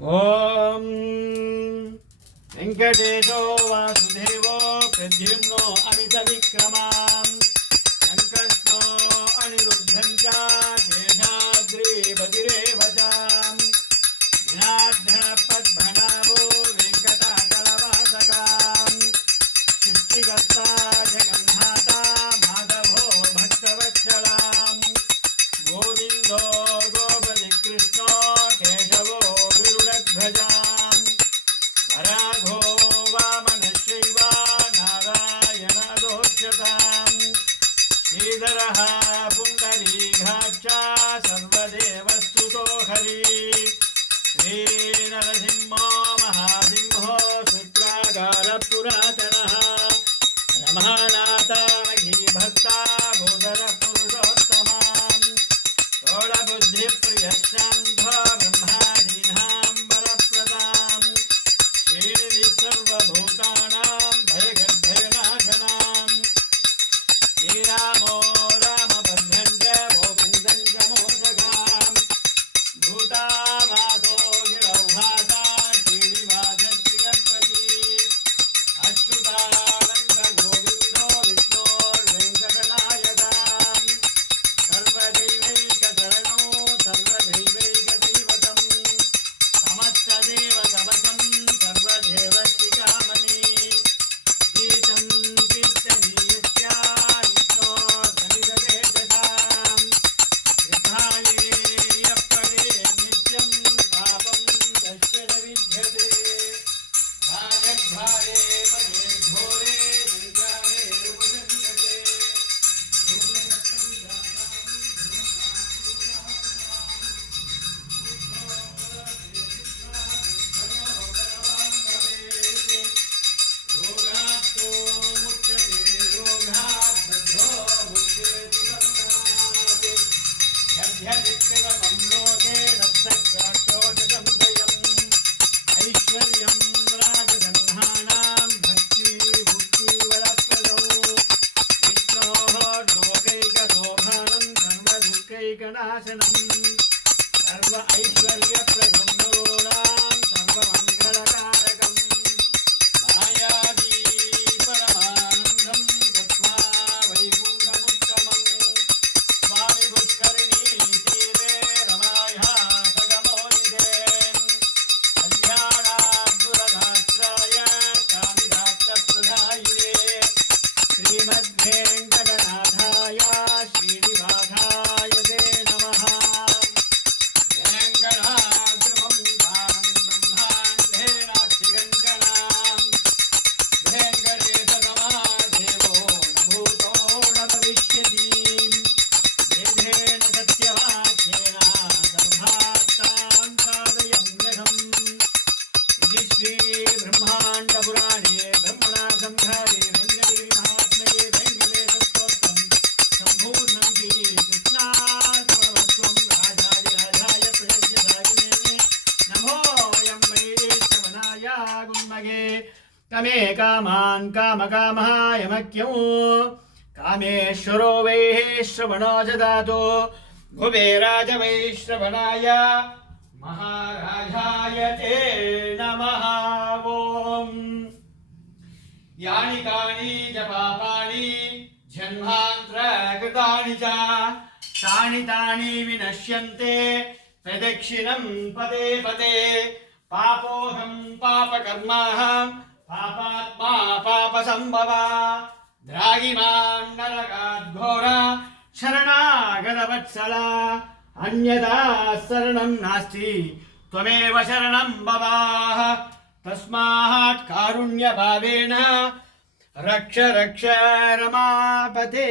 ఓం వెంకటేశో వాసుదేవో ప్రద్యుమ్నో అమిత విక్రమాం సంకర్ష్ణో అనిరుద్ధం చ శేషాద్రి బదిరేవ చ వినాధన పద్మనాభో వెంకటాచలవాసకాం సృష్టికర్తా జగన్నాథ మాధవో భక్తవత్సలాం గోవిందో గోపతి కృష్ణో కేశవో విరుడధ్వజాం వరాఘో వామనశైవ నారాయణదోచ్యతాం శ్రీధరః పుండరీకాక్ష సర్వదేవస్తుతో హరి శ్రీనరసింహో మహాసింహో సూత్రాగార పురాతనః రమానాథ మహీభక్త భూధర పురుషోత్తమాం षोडबुद्धिप्रियशान्त ब्रह्मादीनां वरप्रदां श्रीनिधि सर्वभूतानां भयगर्भयनाशनां श्रीरामो रामभद्रं च गोविन्दं च मोदगां भूतावासो गिरौहासा श्रीनिवासश्रियपति अच्युतानन्द गोविन्दो विष्णोर्वेङ्कटनायकां सर्वदैवैकशरणो सर्वदैवैकदैवतं समस्तदेवकवचं सर्वदेवशिखामणि गीतं कीर्तनीयस्य विष्णोर्गणिततेजसां यथायेयपदे नित्यं पापं तस्य न विद्यते राजद्वारे पदे घोरे सङ्ग्रामेरुपसङ्गते रोगात्तो मुच्यते रोगात् बद्धो मुच्येति बन्धनात् यद्यदित्यगमं लोके रक्तक्राट्योजकं जयम् ऐश्वर्यं राजगन्धानां भक्तिमुक्तिवरप्रदौ विष्णोः लोकैकशोभानं सर्वदुःखैकनाशनं सर्व ऐश्वर्यप्रदं नॄणां सर्वमङ्गलकारकम् मायावी परमानन्दं तत्त्वा वैकुण्ठमुत्तमं स्वामि पुष्करिणी तीरे रमायाः सगमोनिधे कल्याणाद्भुतगात्राय कामिदात्तप्रदायिने श्रीमद्वेङ्कटनाथाय श्रीनिवासाय ते नमः वेङ्कटाद्रिमं दानं ब्रह्माण्डेन श्रीगङ्कणां वेङ्कटेशसमादेवो न भूतो न भविष्यति वेदेन सत्यवाक्येन सर्वार्थान् साधयम्यहम् इति श्रीब्रह्माण्डपुराणे ब्रह्मणा संहारे वेङ्कटेशमहात्म्ये वेङ्कटेशस्तोत्रं सम्पूर्णं श्रीकृष्णार्पणमस्तु राजाधिराजाय प्रयज्ञदायिने नमोऽयं वैदेश्वनाय गुण्मगे कमे कामान् कामकामः यमक्यौ कामेश्वरो वैः श्रवणो ददातु कुबेराज वै श्रवणाय महाराजाय ते नमः ॐ यानि कानि च पापानि जन्मान्तरकृतानि च तानि तानि विनश्यन्ते प्रदक्षिणं पदे पदे पापोऽहं पापकर्माहं पापात्मा पापसम्भवा द्रागिमां नरकाद्घोरा शरणागतवत्सला अन्यथा शरणं नास्ति त्वमेव शरणं भवाः तस्मात् कारुण्यभावेन रक्ष रक्ष रमापते।